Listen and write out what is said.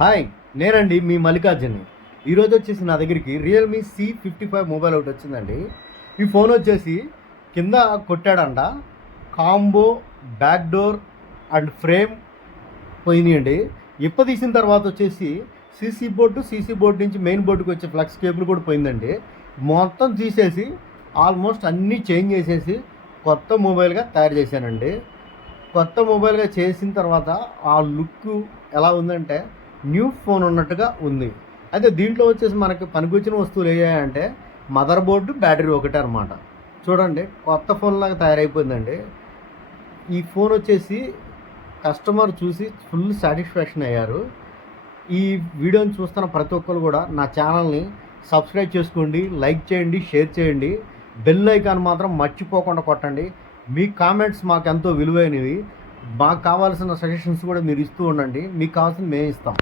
Hi, నేనండి మీ మల్లికార్జున్ని. ఈరోజు వచ్చేసి నా దగ్గరికి రియల్మీ C55 మొబైల్ ఒకటి వచ్చిందండి. ఈ ఫోన్ వచ్చేసి కింద కొట్టాడంట, combo, back door and frame పోయినాయండి. తీసిన తర్వాత వచ్చేసి సీసీ బోర్డు నుంచి మెయిన్ బోర్డుకి వచ్చే ఫ్లక్స్ కేబుల్ కూడా పోయిందండి. మొత్తం తీసేసి ఆల్మోస్ట్ అన్నీ చేంజ్ చేసేసి కొత్త మొబైల్గా తయారు చేశానండి. కొత్త మొబైల్గా చేసిన తర్వాత ఆ లుక్ ఎలా ఉందంటే న్యూ ఫోన్ ఉన్నట్టుగా ఉంది. అయితే దీంట్లో వచ్చేసి మనకి పనికొచ్చిన వస్తువులు ఏవంటే మదర్ బోర్డు, బ్యాటరీ ఒకటే అనమాట. చూడండి, కొత్త ఫోన్ లాగా తయారైపోయిందండి. ఈ ఫోన్ వచ్చేసి కస్టమర్ చూసి ఫుల్ సాటిస్ఫాక్షన్ అయ్యారు. ఈ వీడియోని చూస్తున్న ప్రతి ఒక్కరు కూడా నా ఛానల్ని సబ్స్క్రైబ్ చేసుకోండి, లైక్ చేయండి, షేర్ చేయండి. బెల్ ఐకాన్ మాత్రం మర్చిపోకుండా కొట్టండి. మీ కామెంట్స్ మాకు ఎంతో విలువైనవి. మాకు కావాల్సిన సజెషన్స్ కూడా మీరు ఇస్తూ ఉండండి. మీకు కావాల్సింది మేము ఇస్తాం.